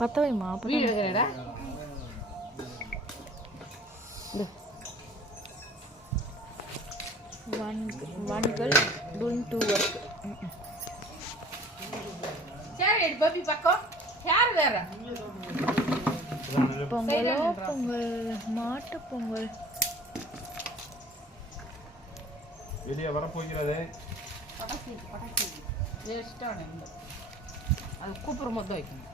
பத்த வைமா வீடுடா one girl doing two work. சரி puppy பக்கம் யார் வேற பொங்கலோ பொங்கல் மாட்டு பொங்கல் வெளியே வர போகிறது. பட்டாசு வேஸ்ட்டான இந்த அது கூப்பிட்ற மாதிரி வைக்கணும்.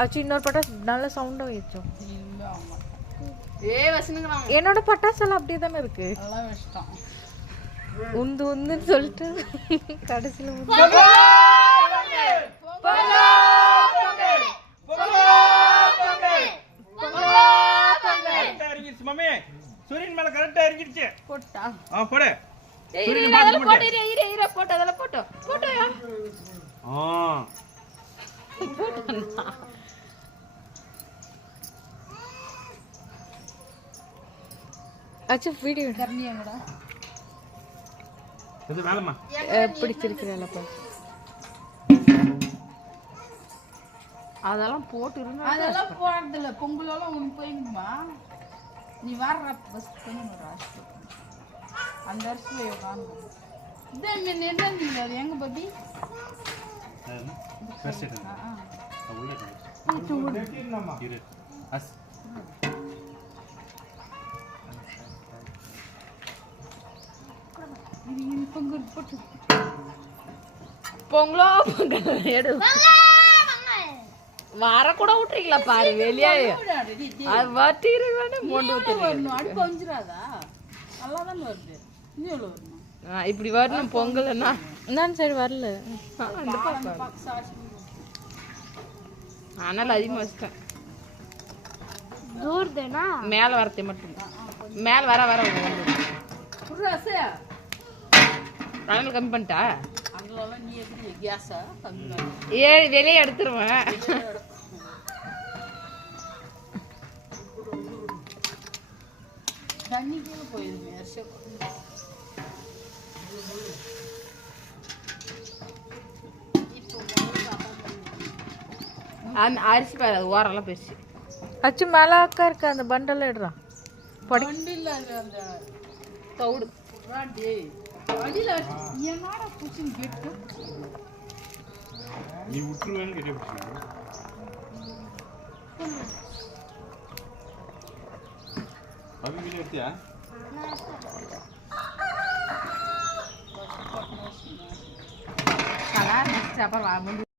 ஆச்சு இன்னொரு பட்டாசு நல்ல சவுண்டாக வச்சோம். இல்லை ஆமாம் வசனுங்கிறான். என்னோட பட்டாசு எல்லாம் அப்படியே தானே இருக்கு. அதெல்லாம் வச்சுட்டான் உந்து உந்துன்னு சொல்லிட்டு கடைசியில் சூரியன் மேல கரெக்டா இறங்கிடுச்சு. போட்டா போடு. போட்டோ அதெல்லாம் போட்டோ போட்டோயா ஆச்சு வீடியோ கர்ணியாங்கடா இது வேலைமா பிடிச்சிருக்கிறப்ப அதெல்லாம் போட்டு இருந்தா அதெல்லாம் போடுறதில்ல. பொங்கலெல்லாம் உனக்கு போயிடுமா நீ வர்ற பஸ் அந்த வருஷம் உட்காந்து எங்க பத்தி பொங்கலோ பொங்கல் எடு வர கூட விட்டுறீங்களா பாரு வெளியே அது வட்டிரு வேணும் மொண்டு வரணும். அடி கொஞ்சிராதா நல்லா தான் வருது. இன்னும் எவ்வளோ வரணும் இப்படி வரணும் பொங்கல்னா நான் சரி வரல. ஆனால் அதிகமாக வச்சிட்டேன். தூர்தேனா மேலே வரத்தை மட்டும் மேலே வர வர அதனால கம்மி பண்ணிட்டா ஏழு வெளியே எடுத்துருவேன். தண்ணிக்கே போயிருமே அரிசி பாரு அது ஓரெல்லாம் பெருசு. அச்சு மேலாக்கா இருக்கு அந்த பண்டல் எடுறான் பண்டில் அந்த தவுடு அடியில் என்னடா பூச்சின்னு கேட்டு நீ விட்டுருவேன்னு கேட்டு வீடியோ எடுத்தியா கலர் அப்புறம்